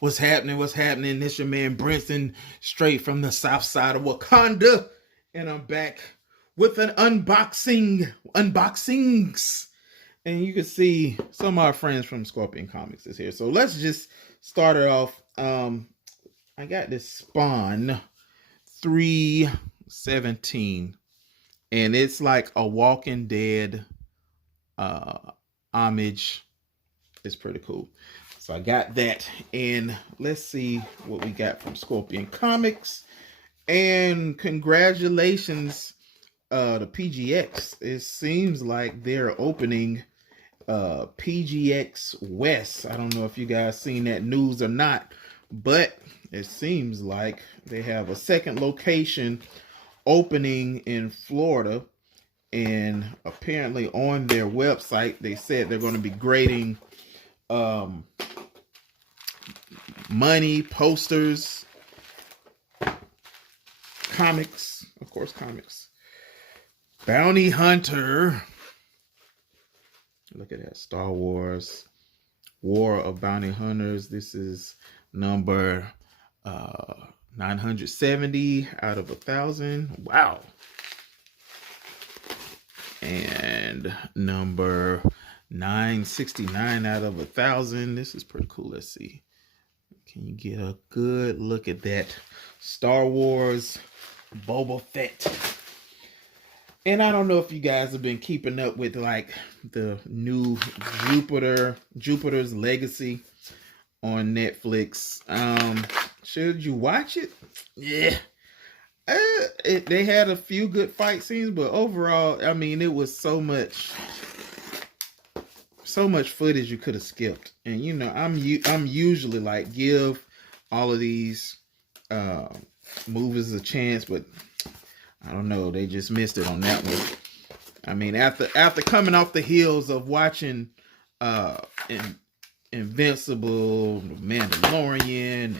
What's happening? What's happening? This your man Brinson, straight from the south side of Wakanda. And I'm back with an unboxings. And you can see some of our friends from Scorpion Comics is here. So let's just start it off. I got this Spawn 317. And it's like a Walking Dead homage. It's pretty cool. So I got that, and let's see what we got from Scorpion Comics. And congratulations to PGX. It seems like they're opening PGX West. I don't know if you guys seen that news or not, but it seems like they have a second location opening in Florida. And apparently on their website, they said they're going to be grading money, posters, comics, of course, comics. Bounty Hunter. Look at that. Star Wars, War of Bounty Hunters. This is number 970 out of 1,000. Wow. And number 969 out of 1,000. This is pretty cool. Let's see. Can you get a good look at that? Star Wars Boba Fett. And I don't know if you guys have been keeping up with like the new Jupiter's Legacy on Netflix. Should you watch it? Yeah. They had a few good fight scenes, but overall, I mean, it was so much footage you could have skipped. And you know, I'm usually like give all of these movies a chance, but I don't know, they just missed it on that one. I mean, after coming off the heels of watching Invincible, Mandalorian, and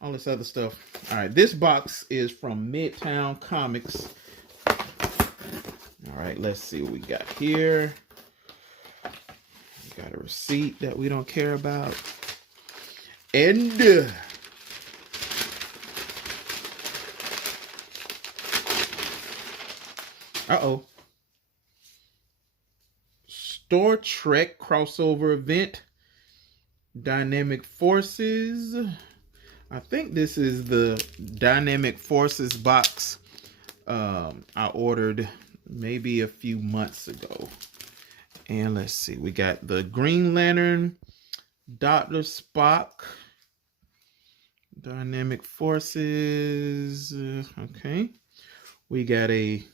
all this other stuff. All right, this box is from Midtown Comics. All right, let's see what we got here. Got a receipt that we don't care about. And Star Trek crossover event. Dynamic Forces. I think this is the Dynamic Forces box I ordered maybe a few months ago. And let's see, we got the Green Lantern, Dr. Spock, Dynamic Forces. Okay. We got a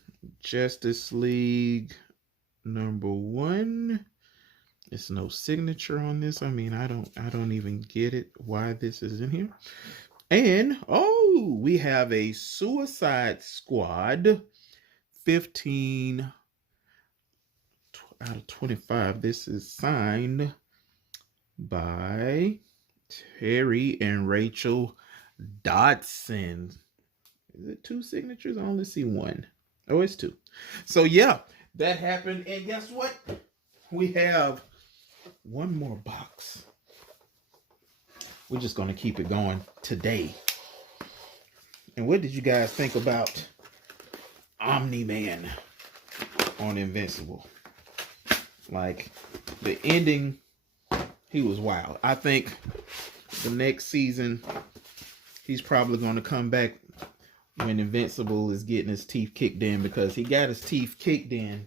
Justice League #1. There's no signature on this. I mean, I don't even get it why this is in here. And we have a Suicide Squad 15 out of 25. This is signed by Terry and Rachel Dodson. Is it 2 signatures? I only see 1. Oh, it's 2. So yeah, that happened. And guess what? We have one more box. We're just going to keep it going today. And what did you guys think about Omni-Man on Invincible? Like, the ending, he was wild. I think the next season, he's probably going to come back when Invincible is getting his teeth kicked in, because he got his teeth kicked in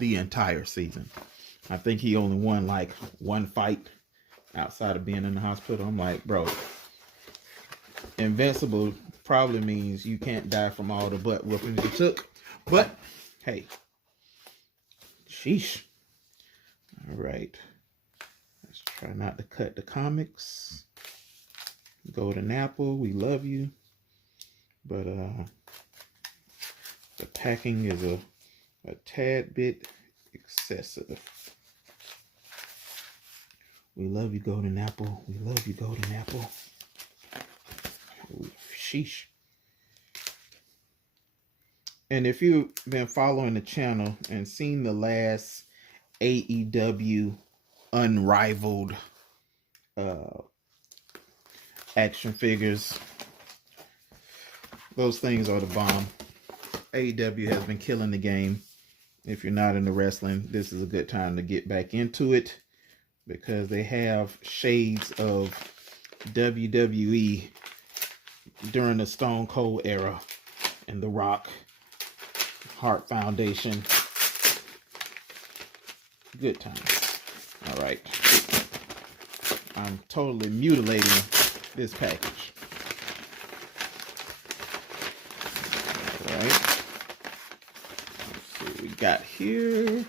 the entire season. I think he only won like 1 fight outside of being in the hospital. I'm like, bro, Invincible probably means you can't die from all the butt whoopings you took. But hey, sheesh. All right, let's try not to cut the comics. Golden Apple, we love you, but the packing is a tad bit excessive. We love you, Golden Apple. We love you, Golden Apple. Ooh, sheesh. And if you've been following the channel and seen the last AEW Unrivaled action figures. Those things are the bomb. AEW has been killing the game. If you're not into wrestling, this is a good time to get back into it because they have shades of WWE during the Stone Cold era and The Rock, Hart Foundation. Good times. All right. I'm totally mutilating this package. All right. Let's see what we got here.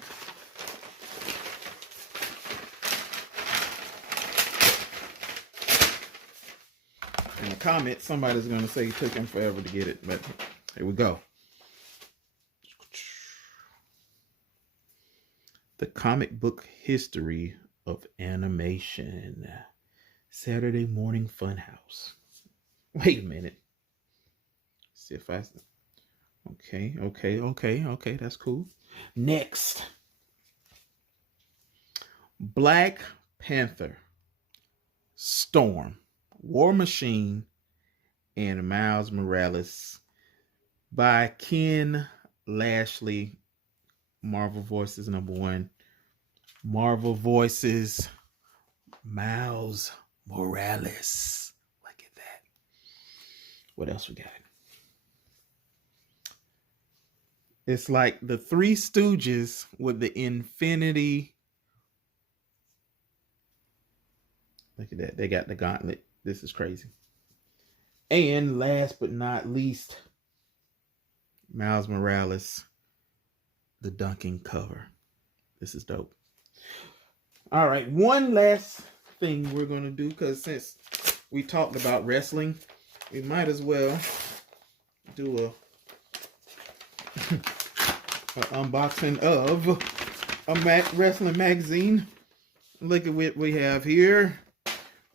In the comments, somebody's going to say it took him forever to get it, but here we go. The comic book history of animation. Saturday Morning Funhouse. Wait a minute. See if I... Okay, that's cool. Next. Black Panther, Storm, War Machine, and Miles Morales by Ken Lashley. Marvel Voices #1. Marvel Voices, Miles Morales. Look at that. What else we got? It's like the Three Stooges with the Infinity. Look at that. They got the gauntlet. This is crazy. And last but not least, Miles Morales, the Duncan cover. This is dope. All right, one last thing we're going to do, because since we talked about wrestling, we might as well do an unboxing of a wrestling magazine. Look at what we have here.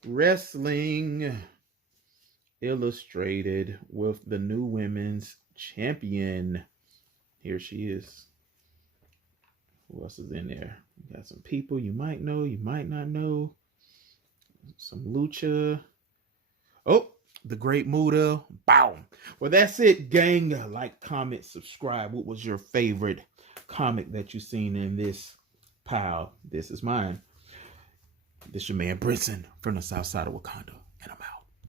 Wrestling Illustrated with the new women's champion. Here she is. Who else is in there? We got some people you might know, you might not know. Some lucha. Oh, the Great Muta. Bow. Well, that's it, gang. Like, comment, subscribe. What was your favorite comic that you seen in this pile? This is mine. This your man Brinson from the South Side of Wakanda, and I'm out.